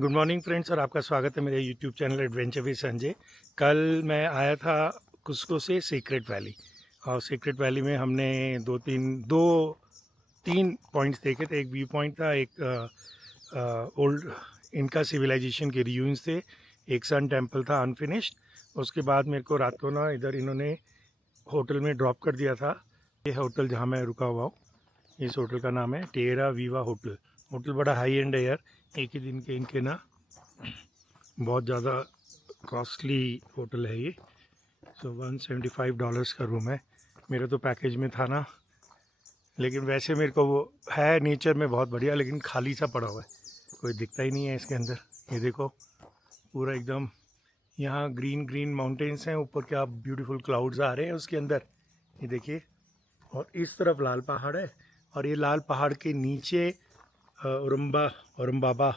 Good morning friends और आपका स्वागत है मेरे YouTube channel adventure with Sanjay. कल मैं आया था कुस्को से सीक्रेट वैली, और सीक्रेट वैली में हमने दो तीन पॉइंट्स देखे थे। एक व्यू पॉइंट था, एक ओल्ड इनका सिविलाइजेशन के रियून्स थे, एक सन टेम्पल था अनफिनिश्ड। उसके बाद मेरे को रात को ना इधर इन्होंने होटल में ड्रॉप कर दिया था। ये होटल जहाँ मैं रुका हुआ हूँ, इस होटल का नाम है टेरा वीवा होटल। होटल बड़ा हाई एंड है यार, एक ही दिन के इनके ना बहुत ज़्यादा कॉस्टली होटल है ये। सो $175 का रूम है। मेरे तो पैकेज में था ना, लेकिन वैसे मेरे को वो है नेचर में बहुत बढ़िया, लेकिन खाली सा पड़ा हुआ है, कोई दिखता ही नहीं है इसके अंदर। ये देखो पूरा एकदम यहाँ ग्रीन ग्रीन माउंटेन्स हैं, ऊपर क्या ब्यूटीफुल क्लाउड्स आ रहे हैं उसके अंदर, ये देखिए। और इस तरफ लाल पहाड़ है, और ये लाल पहाड़ के नीचे औरम्बाबा,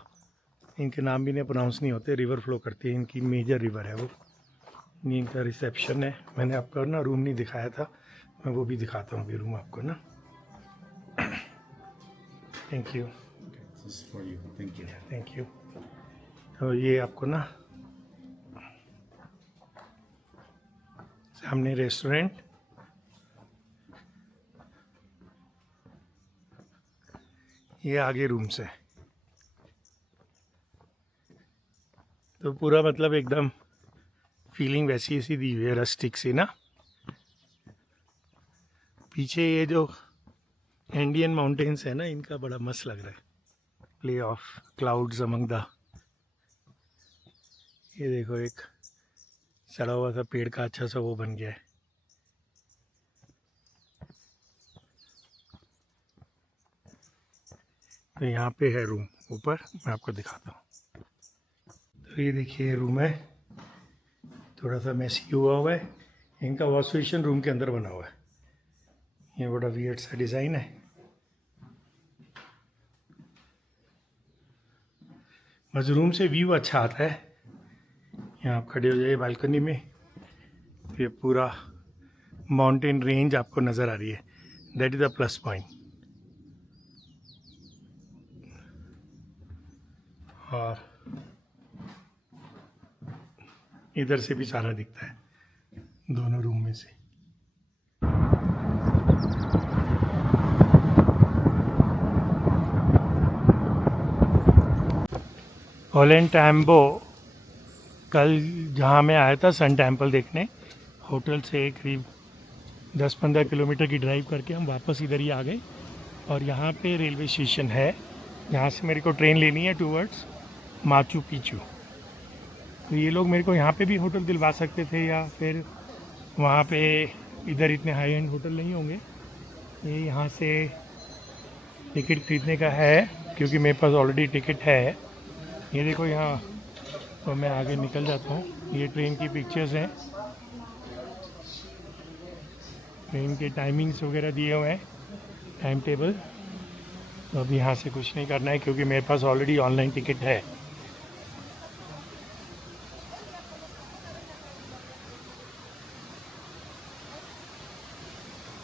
इनके नाम भी नहीं प्रोनाउंस नहीं होते, रिवर फ्लो करती है, इनकी मेजर रिवर है वो। ये इनका रिसेप्शन है। मैंने आपको ना रूम नहीं दिखाया था, मैं वो भी दिखाता हूँ अभी रूम आपको ना। Thank you thank you. तो ये आपको ना सामने रेस्टोरेंट, ये आगे रूम्स है। तो पूरा मतलब एकदम फीलिंग वैसी ऐसी दी हुई है, रस्टिक सी ना। पीछे ये जो इंडियन माउंटेन्स है ना, इनका बड़ा मस्त लग रहा है, play of clouds among the. ये देखो एक सड़ा हुआ सा पेड़ का अच्छा सा वो बन गया है। तो यहाँ पे है रूम ऊपर, मैं आपको दिखाता हूँ। तो ये देखिए रूम है, थोड़ा सा मैसी हुआ है। इनका वॉश बेसिन रूम के अंदर बना हुआ है। ये बड़ा वियर्ड सा डिज़ाइन है। बस रूम से व्यू अच्छा आता है। यहाँ आप खड़े हो जाइए बालकनी में, ये पूरा माउंटेन रेंज आपको नज़र आ रही है। That is the plus point. और इधर से भी सारा दिखता है दोनों रूम में से। ओलेंटैम्बो, कल जहाँ मैं आया था सन टेम्पल देखने, होटल से करीब 10-15 किलोमीटर की ड्राइव करके हम वापस इधर ही आ गए। और यहाँ पे रेलवे स्टेशन है, यहाँ से मेरे को ट्रेन लेनी है टूवर्ड्स माचू पिचू। तो ये लोग मेरे को यहाँ पे भी होटल दिलवा सकते थे, या फिर वहाँ पे इधर इतने हाई एंड होटल नहीं होंगे। ये यहाँ से टिकट खरीदने का है, क्योंकि मेरे पास ऑलरेडी टिकट है। ये देखो यहाँ, तो मैं आगे निकल जाता हूँ। ये ट्रेन की पिक्चर्स हैं, ट्रेन के टाइमिंग्स वगैरह दिए हुए हैं, टाइम टेबल। तो अभी यहाँ से कुछ नहीं करना है, क्योंकि मेरे पास ऑलरेडी ऑनलाइन टिकट है।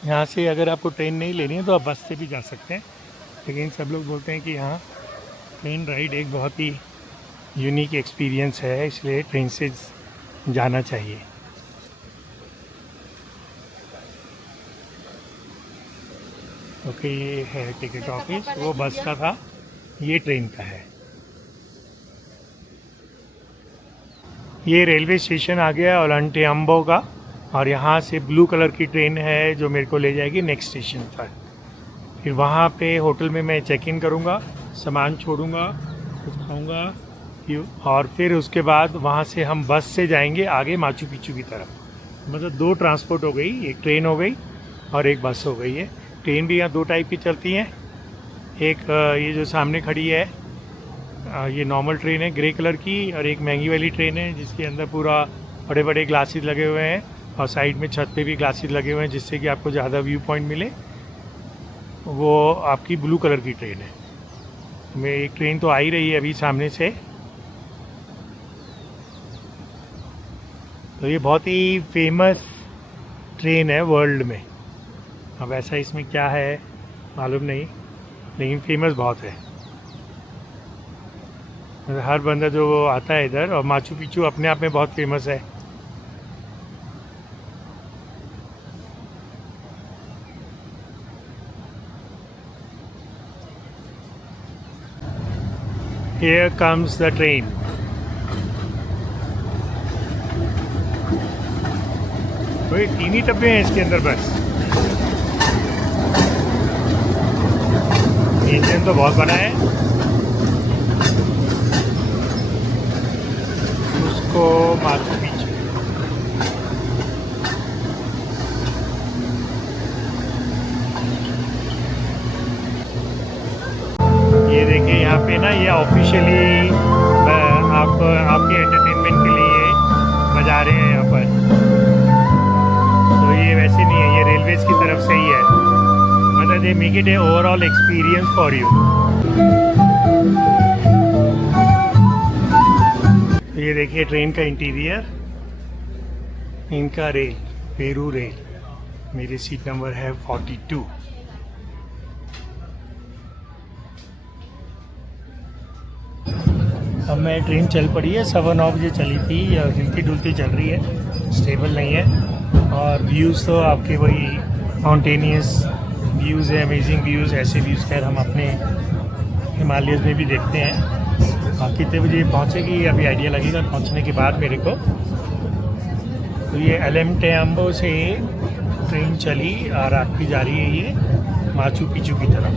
यहाँ से अगर आपको ट्रेन नहीं लेनी है तो आप बस से भी जा सकते हैं, लेकिन सब लोग बोलते हैं कि यहाँ ट्रेन राइड एक बहुत ही यूनिक एक्सपीरियंस है, इसलिए ट्रेन से जाना चाहिए। ओके, ये है टिकट ऑफिस, वो बस का था, ये ट्रेन का है। ये रेलवे स्टेशन आ गया है ओलंटेम्बो का, और यहाँ से ब्लू कलर की ट्रेन है जो मेरे को ले जाएगी नेक्स्ट स्टेशन तक। फिर वहाँ पे होटल में मैं चेक इन करूँगा, सामान छोड़ूंगा, कुछ खाऊँगा, और फिर उसके बाद वहाँ से हम बस से जाएंगे आगे माचू पिचू की तरफ। मतलब 2 ट्रांसपोर्ट हो गई, एक ट्रेन हो गई और एक बस हो गई है। ट्रेन भी यहाँ 2 टाइप की चलती हैं। एक ये जो सामने खड़ी है, ये नॉर्मल ट्रेन है ग्रे कलर की, और एक महंगी वाली ट्रेन है जिसके अंदर पूरा बड़े बड़े ग्लासेस लगे हुए हैं, और साइड में छत पे भी ग्लासेस लगे हुए हैं, जिससे कि आपको ज़्यादा व्यू पॉइंट मिले। वो आपकी ब्लू कलर की ट्रेन है। मैं एक ट्रेन तो आ ही रही है अभी सामने से। तो ये बहुत ही फेमस ट्रेन है वर्ल्ड में। अब ऐसा इसमें क्या है मालूम नहीं, लेकिन फेमस बहुत है। हर बंदा जो वो आता है इधर, और माचू पिचू अपने आप में बहुत फेमस है। Here comes the train. कोई 3 ही डब्बे हैं इसके अंदर बस। इंजन तो बहुत बड़ा है। उसको माचू पिचू। ये देखिए यहाँ पे ना, ये ऑफिशियली आप आपके एंटरटेनमेंट के लिए बजा रहे हैं यहाँ पर। तो ये वैसे नहीं है, ये रेलवेज की तरफ से ही है, मतलब they make it A overall experience for you. तो ये देखिए ट्रेन का इंटीरियर, इनका रेल, पेरू रेल। मेरी सीट नंबर है 42। अब मैं ट्रेन चल पड़ी है, 9:15 बजे चली थी, हिलती डुलती चल रही है, स्टेबल नहीं है। और व्यूज़ तो आपके वही माउंटेनियस व्यूज़ है, अमेजिंग व्यूज़। ऐसे व्यूज़ खैर हम अपने हिमालयस में भी देखते हैं। कितने बजे पहुँचेगी अभी आइडिया लगेगा पहुँचने के बाद मेरे को। तो ये एलएमटेम्बो से ट्रेन चली और आपकी जा रही है ये माचू पिचू की तरफ।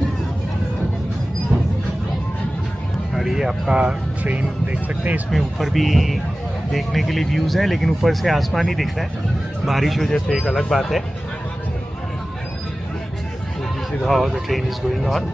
और ये आपका ट्रेन देख सकते हैं, इसमें ऊपर भी देखने के लिए व्यूज़ है, लेकिन ऊपर से आसमान ही दिख रहा है। बारिश हो जाए तो एक अलग बात है। This is how the train is going on.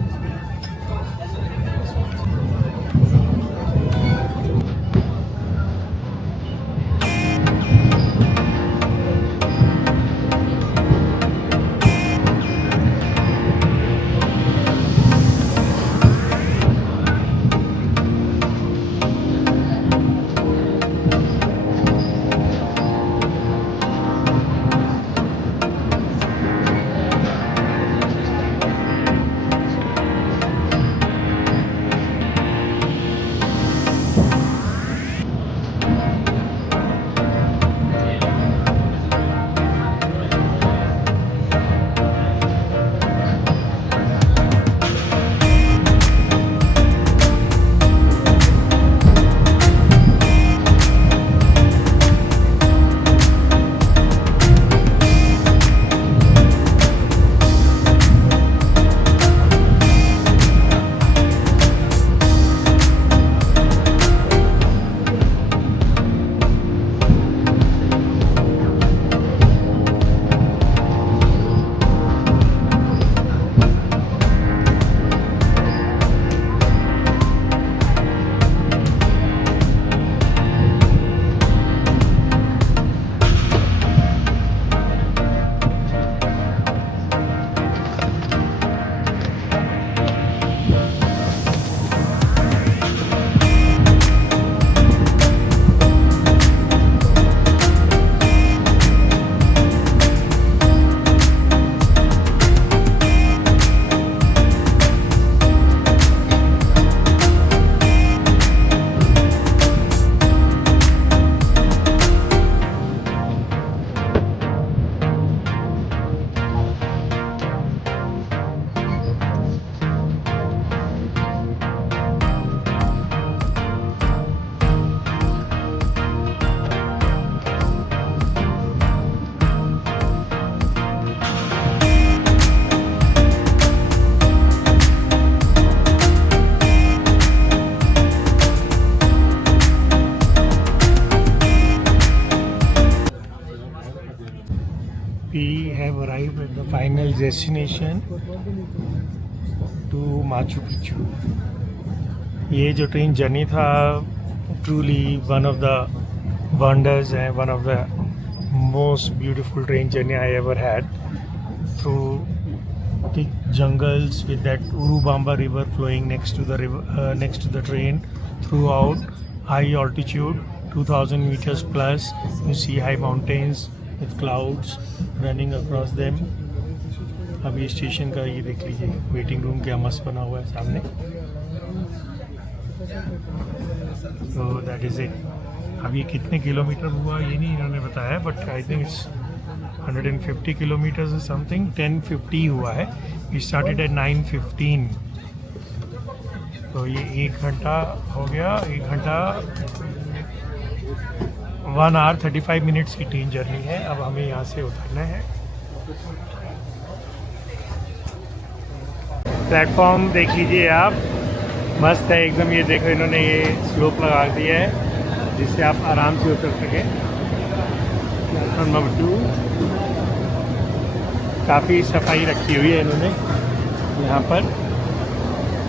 We have arrived at the final destination to Machu Picchu. ये जो ट्रेन जर्नी था truly one of the wonders है, one of the most beautiful train journey I ever had through thick jungles with that Urubamba river flowing next to the river, next to the train throughout high altitude 2000 meters plus. You see high mountains with clouds running across them. अभी station का ये देख लीजिए, waiting room क्या मस्त बना हुआ है सामने। तो दैट इज़ इट। अब ये कितने किलोमीटर हुआ ये नहीं इन्होंने बताया, but I think it's 150 kilometre something. 10:50 हुआ है। वी स्टार्टेड एट 9:15, तो ये 1 घंटा हो गया। 1 घंटा 1 आवर 35 मिनट्स की ट्रेन जर्नी है। अब हमें यहाँ से उतरना है। प्लेटफॉर्म देख लीजिए आप, मस्त है एकदम। ये देखो इन्होंने ये स्लोप लगा दिया है जिससे आप आराम से उतर सकें। प्लेटफॉर्म नंबर 2, काफ़ी सफाई रखी हुई है इन्होंने यहाँ पर।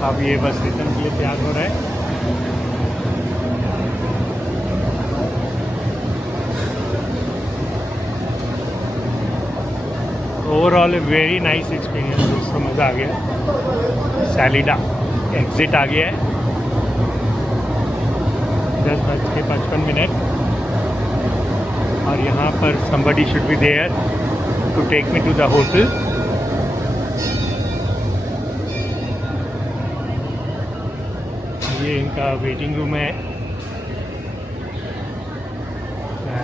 अब ये बस रिटर्न के लिए तैयार हो रहा है। ओवरऑल वेरी नाइस एक्सपीरियंस दोस्तों, मज़ा आ गया। सैलिडा एग्ज़िट आ गया है। 10:55 और यहाँ पर somebody should be there to take me to the hotel। ये इनका वेटिंग रूम है।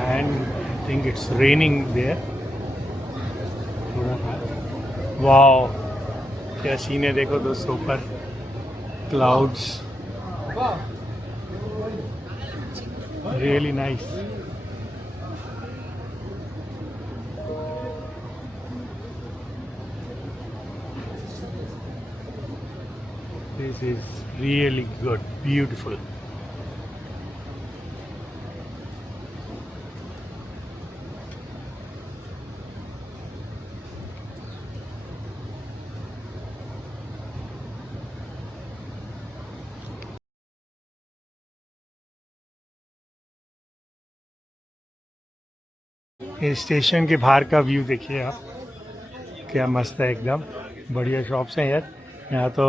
And I think it's raining there. Wow, क्या सीन है देखो दोस्तों, ऊपर clouds, really nice. This is really good, beautiful. Station के बाहर का व्यू देखिए आप, क्या मस्त है एकदम। बढ़िया शॉप्स हैं यार यहाँ तो।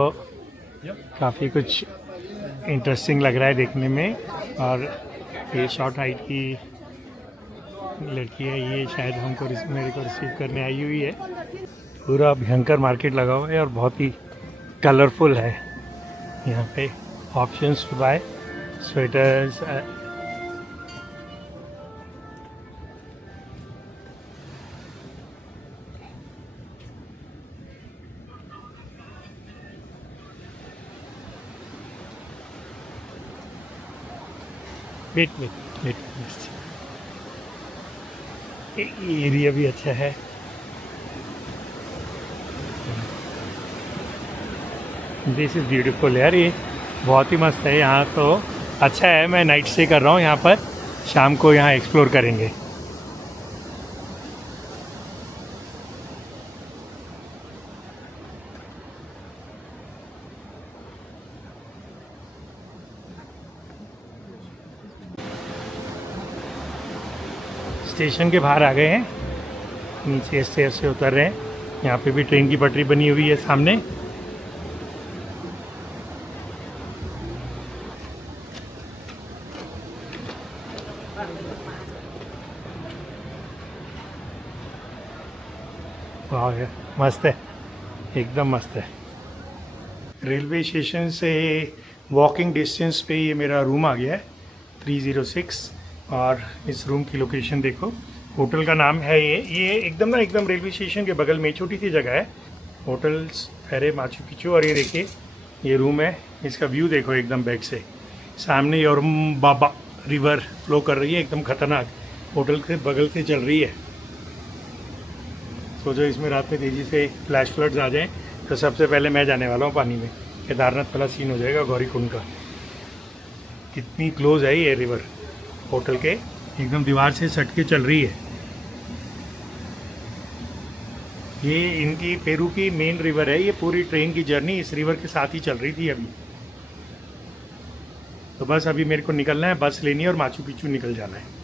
काफ़ी कुछ इंटरेस्टिंग लग रहा है देखने में। और ये शॉर्ट हाइट की लड़की है, ये शायद मेरे को रिसीव करने आई हुई है। पूरा भयंकर मार्केट लगा हुआ है और बहुत ही कलरफुल है। यहाँ पे options to buy sweaters. Wait area भी अच्छा है। दिस इज़ ब्यूटीफुल यार, ये बहुत ही मस्त है यहाँ तो। अच्छा है, मैं नाइट स्टे कर रहा हूँ यहाँ पर, शाम को यहाँ एक्सप्लोर करेंगे। स्टेशन के बाहर आ गए हैं, नीचे स्टेयर से उतर रहे हैं। यहाँ पे भी ट्रेन की पटरी बनी हुई है सामने। वाह यार, मस्त है एकदम मस्त है। रेलवे स्टेशन से वॉकिंग डिस्टेंस पे ये मेरा रूम आ गया है 306। और इस रूम की लोकेशन देखो, होटल का नाम है ये एकदम रेलवे स्टेशन के बगल में छोटी सी जगह है, होटल्स फेरे माचू पिचू। और ये देखिए ये रूम है, इसका व्यू देखो एकदम बैक से सामने। और बाबा रिवर फ्लो कर रही है एकदम खतरनाक, होटल के बगल से चल रही है। सोचो इसमें रात में तेज़ी से फ्लैश फ्लड्स आ जाएं तो सबसे पहले मैं जाने वाला हूँ पानी में। केदारनाथ वाला सीन हो जाएगा गौरीकुंड का। कितनी क्लोज है ये रिवर, होटल के एकदम दीवार से सट के चल रही है। ये इनकी पेरू की मेन रिवर है। ये पूरी ट्रेन की जर्नी इस रिवर के साथ ही चल रही थी अभी। तो बस अभी मेरे को निकलना है, बस लेनी है और माचू पिचू निकल जाना है।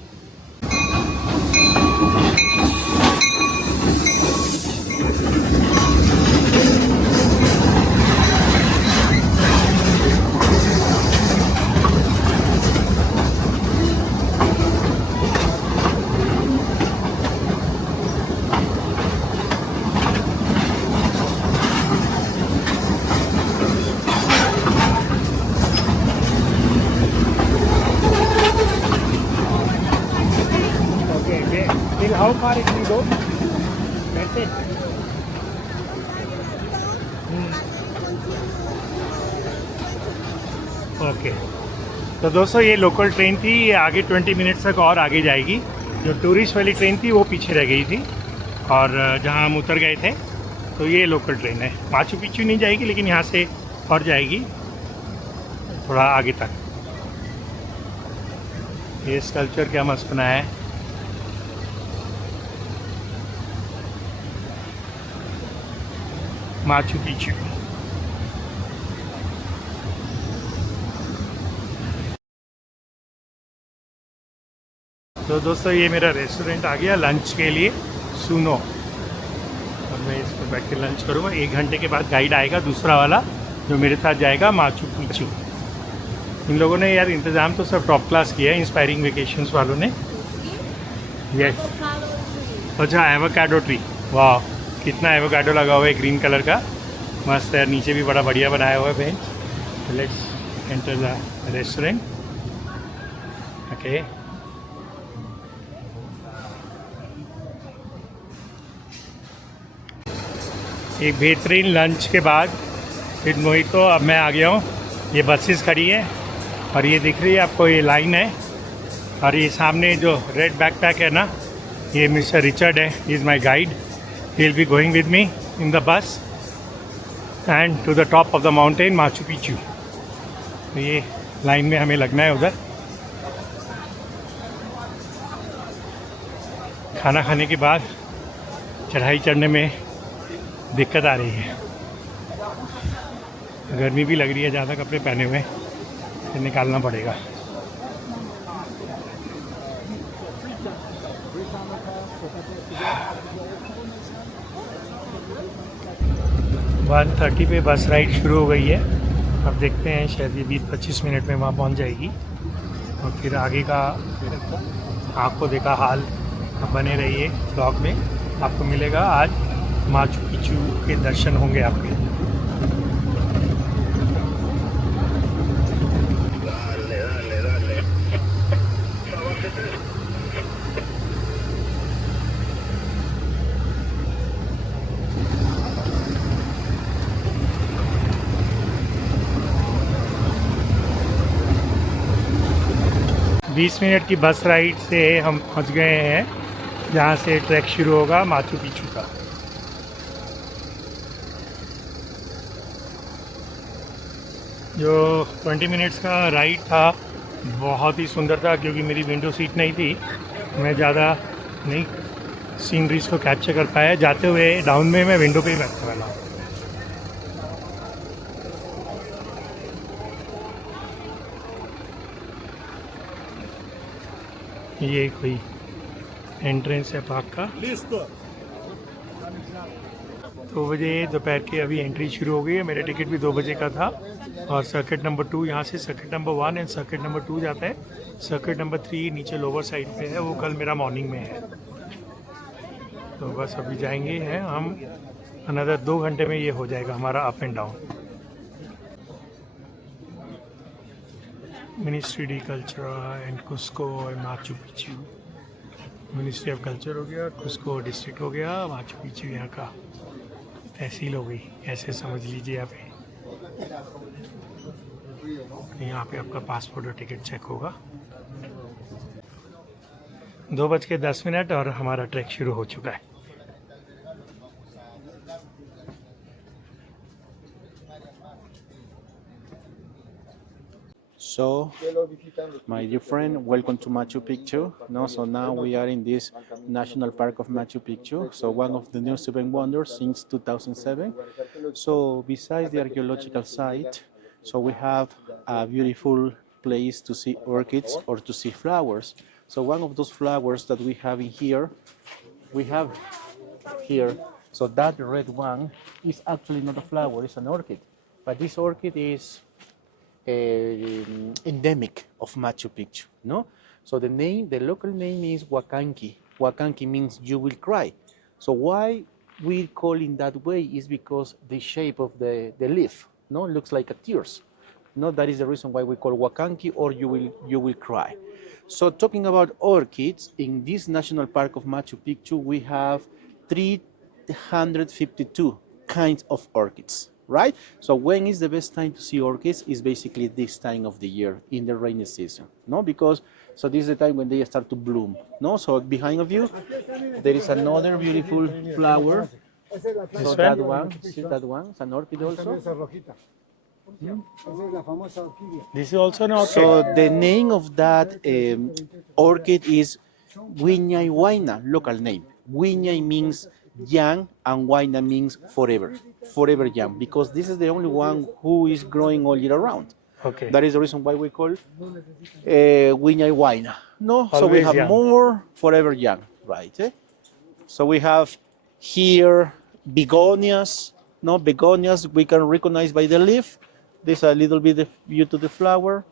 ओके, तो दोस्तों ये लोकल ट्रेन थी, ये आगे 20 मिनट्स तक और आगे जाएगी। जो टूरिस्ट वाली ट्रेन थी वो पीछे रह गई थी, और जहाँ हम उतर गए थे, तो ये लोकल ट्रेन है। माचू पिच्चू नहीं जाएगी, लेकिन यहाँ से और जाएगी थोड़ा आगे तक। ये स्कल्पचर क्या मस्त बनाया है। Machu Picchu. तो दोस्तों ये मेरा रेस्टोरेंट आ गया लंच के लिए, सुनो। और मैं इस पर बैठ के लंच करूँगा। 1 घंटे के बाद गाइड आएगा दूसरा वाला, जो मेरे साथ जाएगा माचू पिच्चू। इन लोगों ने यार इंतज़ाम तो सब टॉप क्लास किया है, इंस्पायरिंग वेकेशंस वालों ने। यस, अच्छा एवोकाडो ट्री, वाह कितना एवोकाडो लगा हुआ है ग्रीन कलर का, मस्त है। नीचे भी बड़ा बढ़िया बनाया हुआ है bench. Let's enter the restaurant. Okay, एक बेहतरीन लंच के बाद फिर मोहितो, अब मैं आ गया हूँ। ये बसेस खड़ी है और ये दिख रही है आपको, ये लाइन है। और ये सामने जो रेड बैकपैक है ना, ये मिस्टर रिचर्ड है, he is my guide. He will be going with me in the bus and to the top of the mountain Machu Picchu. तो ये लाइन में हमें लगना है उधर। खाना खाने के बाद चढ़ाई चढ़ने में दिक्कत आ रही है, गर्मी भी लग रही है, ज़्यादा कपड़े पहने हुए फिर निकालना पड़ेगा। वन 30 पे बस राइड शुरू हो गई है। अब देखते हैं, शायद ये 20-25 मिनट में वहाँ पहुँच जाएगी। और फिर आगे का आपको देखा हाल। अब बने रहिए ब्लॉग में, आपको मिलेगा आज माचू पिच्चू के दर्शन होंगे आपके। 20 मिनट की बस राइड से हम पहुंच गए हैं जहां से ट्रैक शुरू होगा माचू पिच्चू का। जो 20 मिनट्स का राइड था बहुत ही सुंदर था, क्योंकि मेरी विंडो सीट नहीं थी, मैं ज़्यादा नहीं सीनरीज को कैप्चर कर पाया। जाते हुए डाउन में मैं विंडो पे ही बैठने वाला हूँ। ये कोई एंट्रेंस है पार्क का। 2 बजे दोपहर की अभी एंट्री शुरू हो गई है। मेरा टिकट भी 2 बजे का था। और सर्किट नंबर 2 यहाँ से circuit number 1 and circuit number 2 जाता है। सर्किट नंबर 3 नीचे लोअर साइड पे है, वो कल मेरा मॉर्निंग में है। तो बस अभी जाएंगे हैं हम, अनदर 2 घंटे में ये हो जाएगा हमारा up and down. Ministry D culture and कुस्को and Machu Picchu. Ministry of culture हो गया, कुस्को डिस्ट्रिक्ट हो गया, माचू पिच्चू यहाँ का तहसील हो गई, ऐसे समझ लीजिए आप। यहाँ पे आपका पासपोर्ट और टिकट चेक होगा। 2:10 और हमारा ट्रैक शुरू हो चुका है। So, my dear friend, welcome to Machu Picchu. No, so now we are in this National Park of Machu Picchu. So one of the new 7 wonders since 2007. So besides the archaeological site, so we have a beautiful place to see orchids or to see flowers. So one of those flowers that we have in here, we have here. So that red one is actually not a flower; it's an orchid. But this orchid is endemic of Machu Picchu, no? So the name, the local name is Huacanqui. Huacanqui means you will cry. So why we call in that way is because the shape of the leaf, no, looks like a tears. No, that is the reason why we call Huacanqui, or you will cry. So talking about orchids, in this national park of Machu Picchu, we have 352 kinds of orchids. right? So when is the best time to see orchids? Is basically this time of the year in the rainy season, no? Because so this is the time when they start to bloom, no? So behind of you, there is another beautiful flower. So This that one? one, see that one, it's an orchid also. This is also an orchid. So the name of that orchid is Guiñay Huayna, local name. Guiñay means young and Huayna means forever, forever young, because this is the only one who is growing all year round. Okay. That is the reason why we call Guiñay Huayna. No, so we Always have young. more forever young, right? So we have here begonias. No, begonias we can recognize by the leaf. There's a little bit of view to the flower.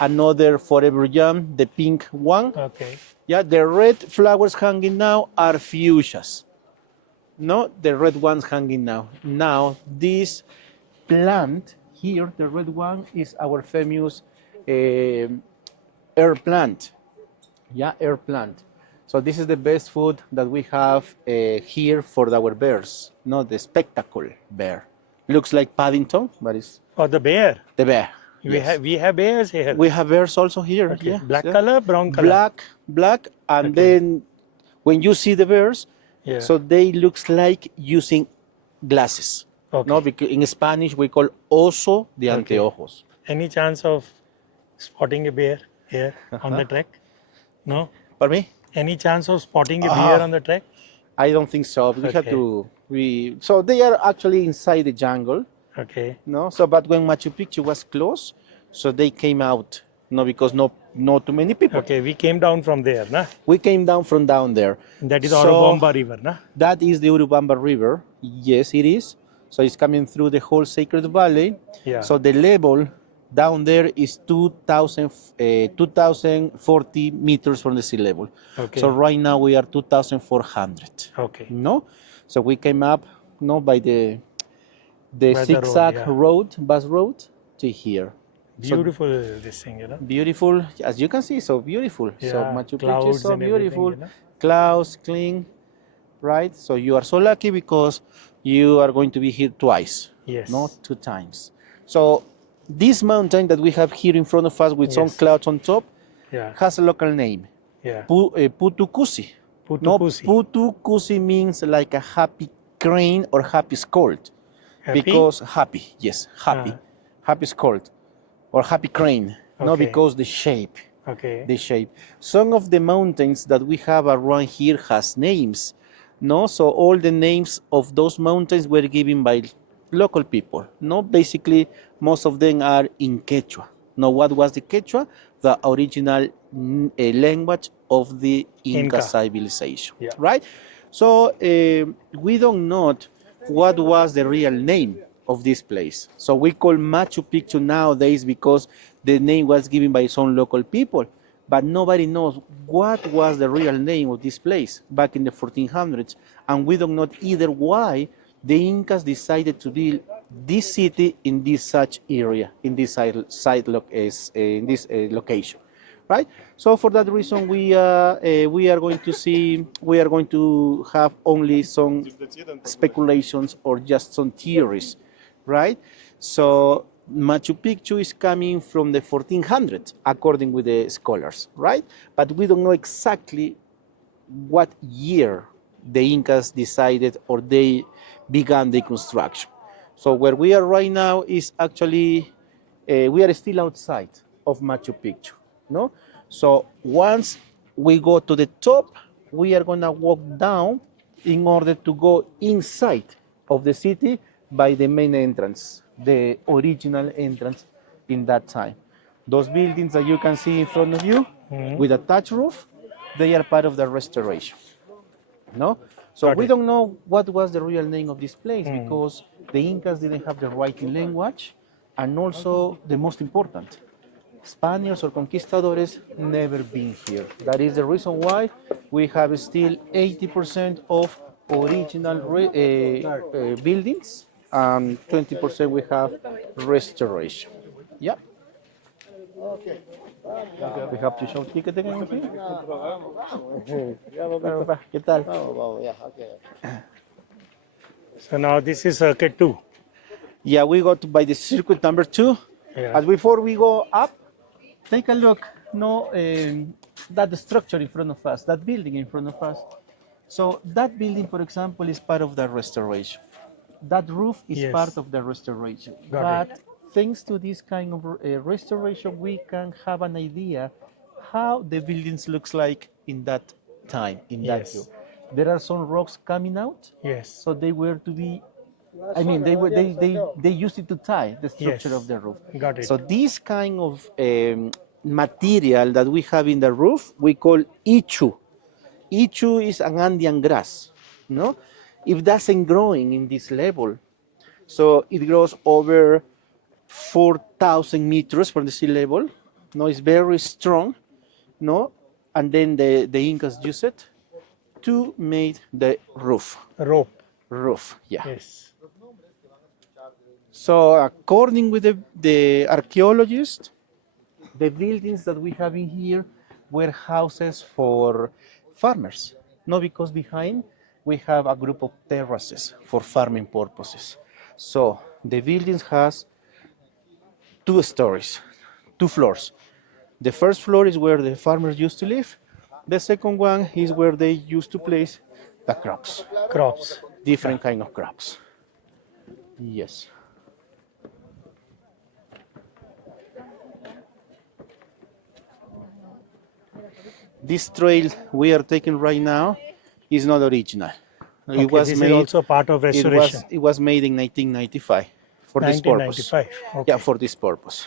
Another forever young, the pink one. Okay. Yeah, the red flowers hanging now are fuchsias. No, the red ones hanging now. Now, this plant here, the red one, is our famous air plant. Yeah, air plant. So this is the best food that we have here for our bears. Not the spectacle bear. Looks like Paddington, but it's Oh, the bear. the bear. We have bears here. We have bears also here. Okay. Yeah. Black yeah. color, brown color. Black, and Okay. then when you see the bears, Yeah. so they looks like using glasses. Okay. No, because in Spanish we call oso de Okay. anteojos. Any chance of spotting a bear here on the trek? No. Pardon me? Any chance of spotting a bear on the trek? I don't think so. We have Okay. to. So they are actually inside the jungle. Okay. No, so but when Machu Picchu was closed, so they came out. No, because not too many people. Okay. We came down from there, na? We came down from down there. That is So- Orobomba River, na? That is the Urubamba River. Yes, it is. So it's coming through the whole Sacred Valley. Yeah. So the level down there is 2,040 meters from the sea level. Okay. So right now we are 2,400. Okay. No, so we came up by the By the road, zigzag yeah. road, bus road to here. So Beautiful this thing, you know? beautiful, as you can see, so beautiful. So Yeah, Machu Picchu clouds is so and everything, beautiful. you know? Clouds, clean, right? So you are so lucky because you are going to be here twice, Yes. not 2 times. So this mountain that we have here in front of us with some Yes. clouds on top Yeah. has a local name, Yeah. Putukusi. No, Putukusi. Putukusi means like a happy crane or happy scold. Happy? Because happy, yes, happy. Ah. Happy scold or happy crane. No, Okay. because the shape. Okay. The shape. Some of the mountains that we have around here has names. No, so all the names of those mountains were given by local people. No, basically most of them are in Quechua. Now, what was the Quechua? The original language of the Inca Inca. civilization. Yeah. Right. So we don't know what was the real name of this place. So we call Machu Picchu nowadays because the name was given by some local people, but nobody knows what was the real name of this place back in the 1400s, and we don't know either why the Incas decided to build this city in this such area, in this location, right? So for that reason, we are going to have only some speculations or just some theories, right? So Machu Picchu is coming from the 1400s, according with the scholars, right? But we don't know exactly what year the Incas decided or they began the construction. So where we are right now is actually, we are still outside of Machu Picchu, no? So once we go to the top, we are gonna walk down in order to go inside of the city by the main entrance, the original entrance in that time. Those buildings that you can see in front of you with a thatch roof, they are part of the restoration. No? So Got we it. don't know what was the real name of this place because the Incas didn't have the writing language, and also the most important, Spaniards or conquistadores never been here. That is the reason why we have still 80% of original buildings and 20% we have restoration. Yeah. We have to show ticket again. ¿Qué tal? So now this is circuit 2. Yeah, we got by the circuit number 2. Yeah. But before we go up, take a look. No, that structure in front of us, that building in front of us. So that building, for example, is part of the restoration. That roof is Yes. part of the restoration. Got But it. thanks to this kind of restoration, we can have an idea how the buildings looks like in that time, in that Yes. view. There are some rocks coming out, Yes. so they were to be. I mean, they used it to tie the structure Yes. of the roof. Got it. So this kind of material that we have in the roof, we call ichu. Ichu is an Andean grass, no? It doesn't growing in this level, so it grows over 4,000 meters from the sea level. No, it's very strong, no, and then the Incas use it to make the roof. Rope. Roof, yeah. Yes. So according with the archaeologists, the buildings that we have in here were houses for farmers. No, because behind we have a group of terraces for farming purposes. So the buildings has 2 stories, 2 floors. The first floor is where the farmers used to live. The second one is where they used to place the crops, Crops. different kind of crops. Yes. This trail we are taking right now is not original. Okay, It was this made. is also part of restoration. It was made in 1995 for this purpose. 1995. Okay. Yeah, for this purpose.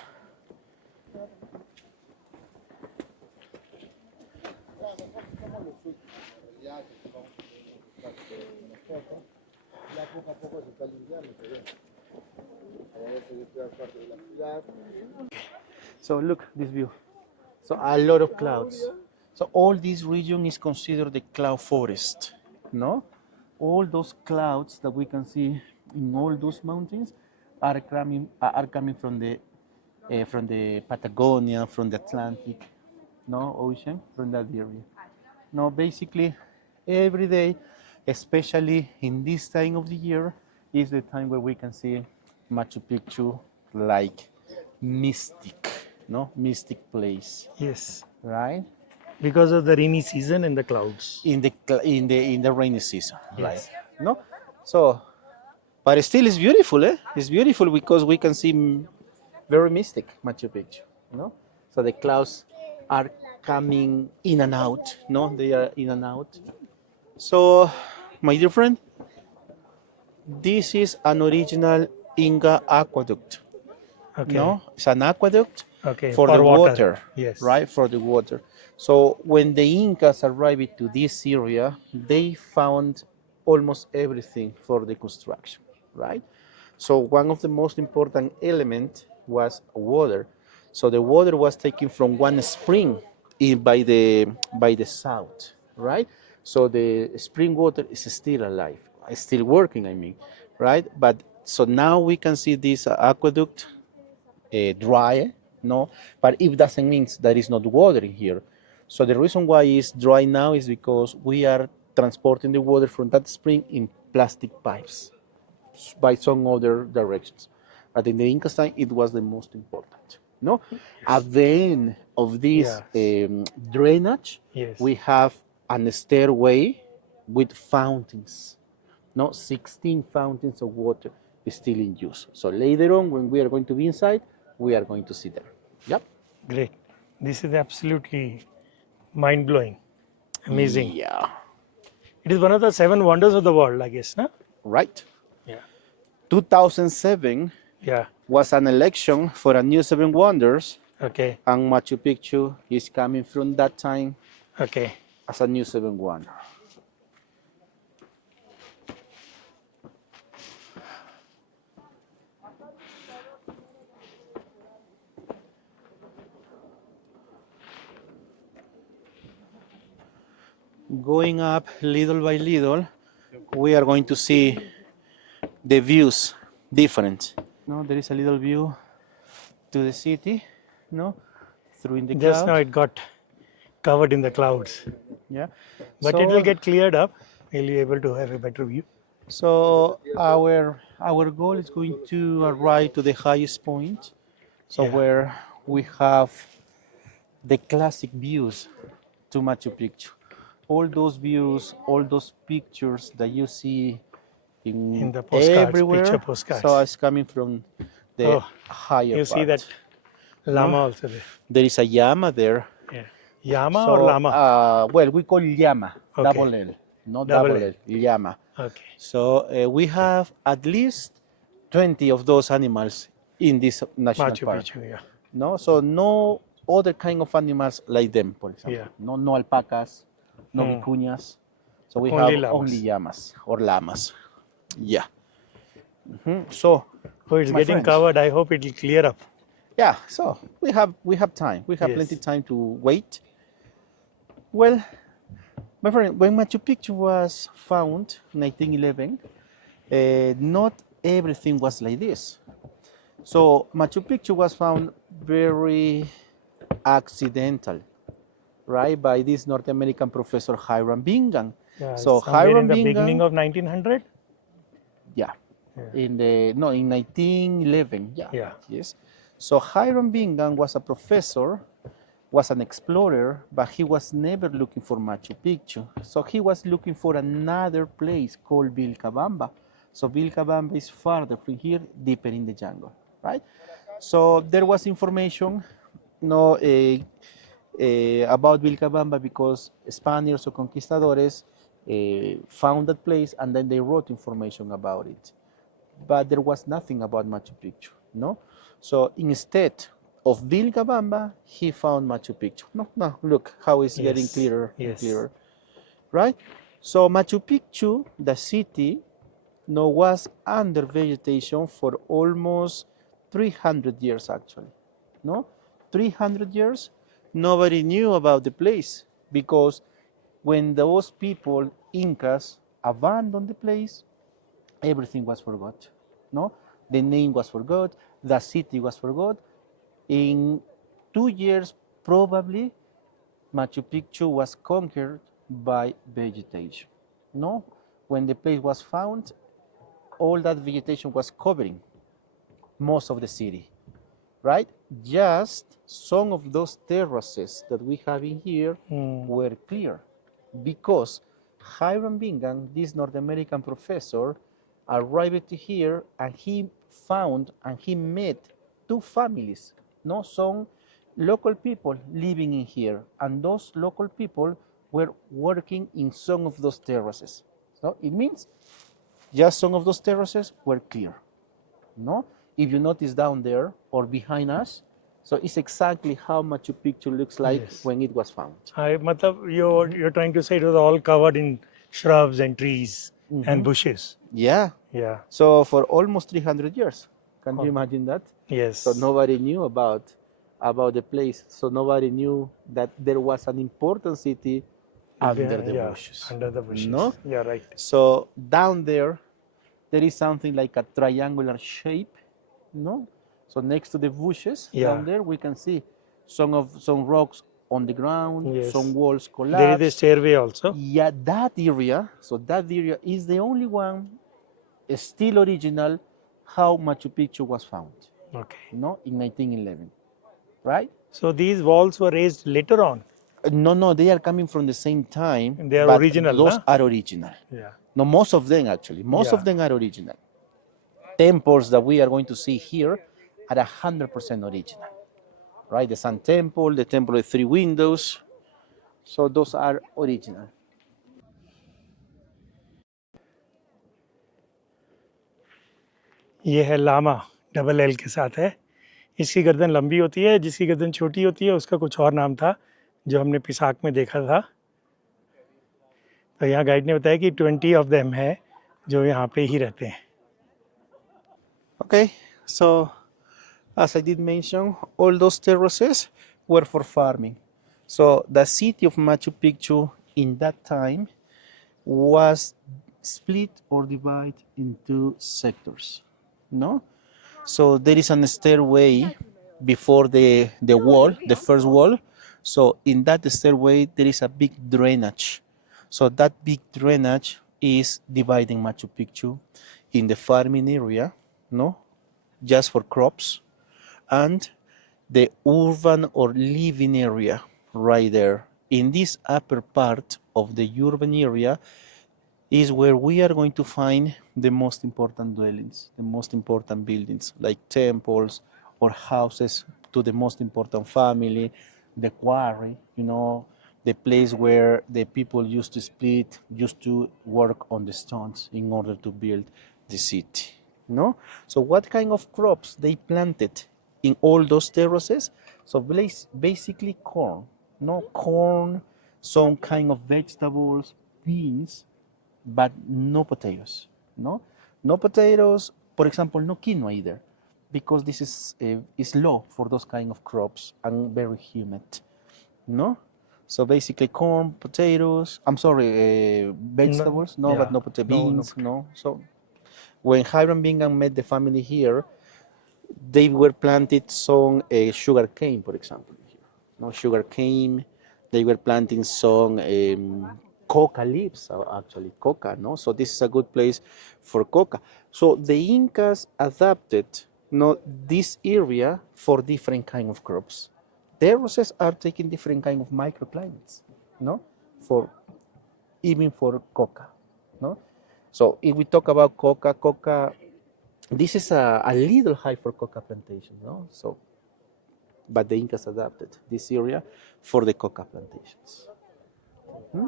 So look this view. So a lot of clouds. So all this region is considered the cloud forest. No, all those clouds that we can see in all those mountains are coming from the Patagonia, from the Atlantic, no ocean, from that area. No, basically every day, especially in this time of the year, is the time where we can see Machu Picchu like mystic, no, mystic place, Yes. right? Because of the rainy season and the clouds. In the rainy season, Yes. right? No, so, but still it's beautiful, eh? It's beautiful because we can see very mystic Machu Picchu, no? So the clouds are coming in and out, no? They are in and out. So, my dear friend, this is an original Inca aqueduct. Okay. No, it's an aqueduct Okay. for the water, Yes. right? For the water. So when the Incas arrived to this area, they found almost everything for the construction, right? So one of the most important elements was water. So the water was taken from one spring by the south, right? So the spring water is still alive, still working. I mean, right? But so now we can see this aqueduct dry, no, but it doesn't mean there is not water in here. So the reason why it's dry now is because we are transporting the water from that spring in plastic pipes by some other directions. But in the Inca's time, it was the most important. No, at the end of this drainage, Yes. we have a stairway with fountains. No, 16 fountains of water is still in use. So later on, when we are going to be inside, we are going to see them. Yep. Great. This is absolutely mind blowing. Amazing. Yeah. It is one of the 7 wonders of the world, I guess, huh? Right. Yeah. 2007 Yeah. was an election for a new 7 wonders, Okay. and Machu Picchu is coming from that time Okay. as a new 7 wonder. Going up little by little, we are going to see the views different. No, there is a little view to the city, no, through in the Just now cloud. it got covered in the clouds. Yeah, But it will get cleared up. We'll be able to have a better view. So our our goal is going to arrive to the highest point, so Yeah. where we have the classic views to Machu Picchu. All those views, all those pictures that you see In in the postcards, picture everywhere, so postcards. it's coming from the Oh, higher you see that part. No, llama also there. there is a llama there. Yeah. Yama or So, llama? well, we call llama, Okay. double L, not Double double L. L, llama. Okay. So we have at least 20 of those animals in this national Machu park. Picchu. Yeah. No, so no other kind of animals like them, for Yeah. example. No alpacas, no Hmm. vicuñas. So we Only have only llamas. llamas or llamas. Yeah. So, Oh, it's my getting friends, covered. I hope it will clear up. yeah. So we have time. We have plenty Yes. time to wait. Well, my friend, when Machu Picchu was found, 1911, not everything was like this. So Machu Picchu was found very accidental, right, by this North American professor Hiram Bingham. Yeah. So Somewhere in Hiram the beginning Bingham, of 1900. yeah, Yeah. in 1911, yeah, Yeah. yes. So Hiram Bingham was a professor, was an explorer, but he was never looking for Machu Picchu. So he was looking for another place called Vilcabamba. So Vilcabamba is farther from here, deeper in the jungle, right? So there was information, no, about Vilcabamba because Spaniards or conquistadores found that place and then they wrote information about it. But there was nothing about Machu Picchu, no? So instead of Vilcabamba, he found Machu Picchu. No, no, look how it's getting Yes. clearer and Yes. clearer, right? So Machu Picchu, the city, no, was under vegetation for almost 300 years actually. No, 300 years, nobody knew about the place because when those people, Incas, abandoned the place, everything was forgot. No, the name was forgot, the city was forgot. In 2 years, probably Machu Picchu was conquered by vegetation. No, when the place was found, all that vegetation was covering most of the city, right? Just some of those terraces that we have in here were clear because Hiram Bingham, this North American professor, arrived here and he found and he met two families, no, some local people living in here, and those local people were working in some of those terraces. So it means just some of those terraces were clear. No, if you notice down there or behind us, so it's exactly how Machu Picchu looks like Yes. when it was found. Matlab, you're trying to say it was all covered in shrubs and trees and bushes. Yeah. Yeah. So for almost 300 years, can you Oh. imagine that? Yes. So nobody knew about the place. So nobody knew that there was an important city under the Yeah, bushes. under the bushes. No. Yeah, right. So down there is something like a triangular shape, no? So next to the bushes Yeah. down there, we can see some rocks on the ground, Yes. some walls There collapsed. is a stairway also. Yeah, that area. So that area is the only one still original how Machu Picchu was found. Okay. No, in 1911, right? So these walls were raised later on. No, they are coming from the same time. They are but original, those na? are original. Yeah. No, most of them actually. Most Yeah. of them are original. Temples that we are going to see here are 100% original, right? The Sun Temple, the Temple with 3 windows. So those are original. ये है Lama, double L के साथ है। इसकी गर्दन लंबी होती है, जिसकी गर्दन छोटी होती है उसका कुछ और नाम था जो हमने पिसाक में देखा था। तो यहाँ गाइड ने बताया कि 20 ऑफ देम है जो यहाँ पे ही रहते हैं। Okay, so as I did mention, all those terraces were for farming. So the city of Machu Picchu in that time was split or divided into sectors. No? So there is a stairway before the wall, the first wall. So in that stairway there is a big drainage. So that big drainage is dividing Machu Picchu in the farming area, no, just for crops, and the urban or living area right there. In this upper part of the urban area is where we are going to find the most important dwellings, the most important buildings, like temples or houses to the most important family, the quarry, the place where the people used to split, used to work on the stones in order to build the city. No? So what kind of crops they planted in all those terraces? So basically corn, no corn, some kind of vegetables, beans, but no potatoes, no? No potatoes, for example, no quinoa either, because this is low for those kind of crops and very humid, no? So basically corn, potatoes, I'm sorry, No, vegetables, no, but yeah, no potato, no, no. beans, no. So when Hiram Bingham met the family here, they were planted some sugar cane, for example, here. No sugar cane. They were planting some coca leaves, actually coca. No, so this is a good place for coca. So the Incas adapted, this area for different kind of crops. Terraces are taking different kind of microclimates, no, for even for coca, no. So if we talk about coca, this is a little high for coca plantation, no? So, but the Incas adapted this area for the coca plantations. Hmm?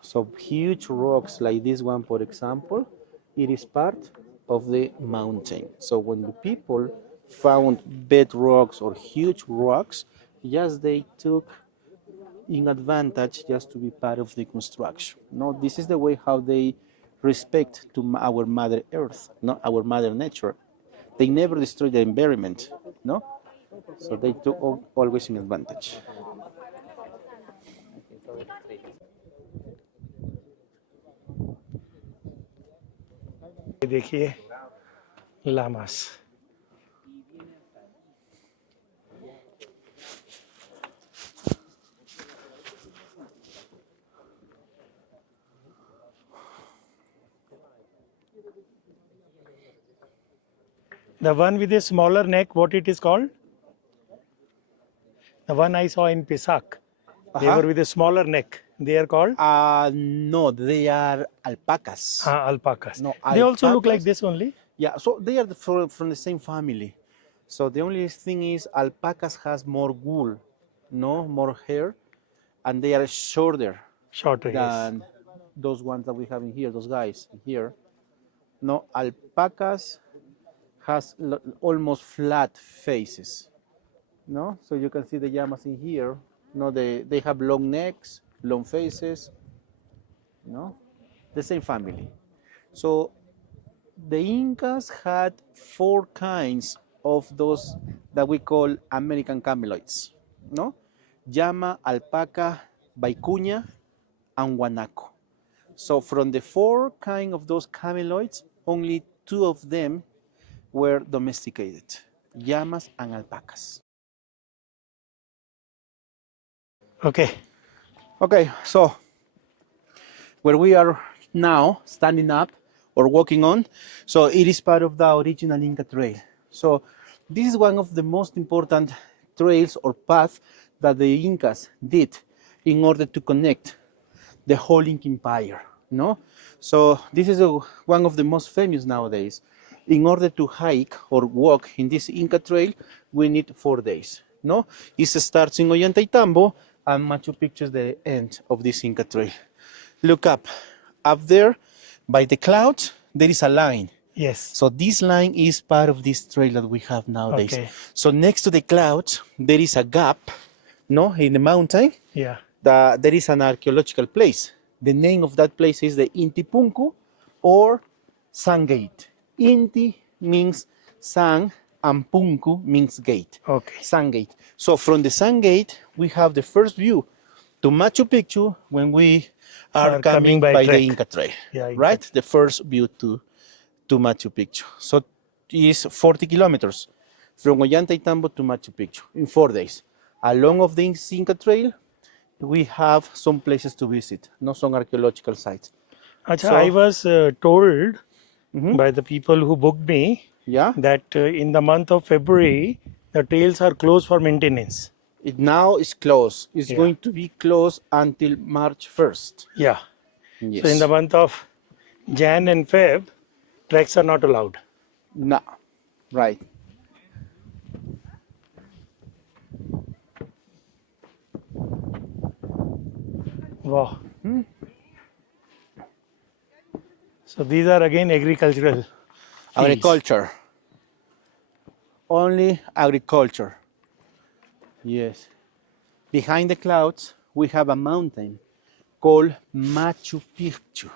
So huge rocks like this one, for example, it is part of the mountain. So when the people found bedrocks or huge rocks, yes, they took in advantage just to be part of the construction. No, this is the way how they respect to our Mother Earth, not our Mother Nature. They never destroy the environment, no? So they took always in advantage. ये देखिए llamas. The one with a smaller neck, what it is called? The one I saw in Pisak. They were with a smaller neck. They are called No, they are alpacas. alpacas. No, They also look like alpacas. this only. Yeah, so they are from the same family. So the only thing is alpacas has more wool, no, more hair, and they are shorter Shorter, yes. than those ones that we have in here, those guys here. No, alpacas has almost flat faces. No, so you can see the llamas in here. No, they have long necks, long faces. No, the same family. So the Incas had four kinds of those that we call American cameloids. No, llama, alpaca, vicuña, and guanaco. So from the four kind of those cameloids, only two of them were domesticated, llamas and alpacas. Okay. Okay, so where we are now standing up or walking on, so it is part of the original Inca Trail. So this is one of the most important trails or paths that the Incas did in order to connect the whole Inca Empire. No, so this is one of the most famous nowadays. In order to hike or walk in this Inca Trail, we need 4 days. No, it starts in Ollantaytambo and Machu Picchu is the end of this Inca Trail. Look up. Up there, by the clouds, there is a line. Yes. So this line is part of this trail that we have nowadays. Okay. So next to the clouds, there is a gap, no, in the mountain. Yeah. There is an archaeological place. The name of that place is the Inti Punku or Sun Gate. Inti means sun and Punku means gate. Okay. Sun Gate. So from the Sun Gate, we have the first view to Machu Picchu when we are coming by the Inca Trail. Yeah, Inca. Right? The first view to Machu Picchu. So it's 40 kilometers from Ollantaytambo to Machu Picchu in 4 days. Along of the Inca Trail, we have some places to visit, not some archaeological sites. Acha, So, I was told mhm, by the people who booked me yeah, that in the month of February, the trails are closed for maintenance. it now is closed. It's Yeah. going to be closed until March 1st. Yeah. So in the Yes. month of Jan and Feb, treks are not allowed. No, right. Wow. So these are again agricultural fields. Agriculture. Only agriculture. Yes. Behind the clouds, we have a mountain called Machu Picchu.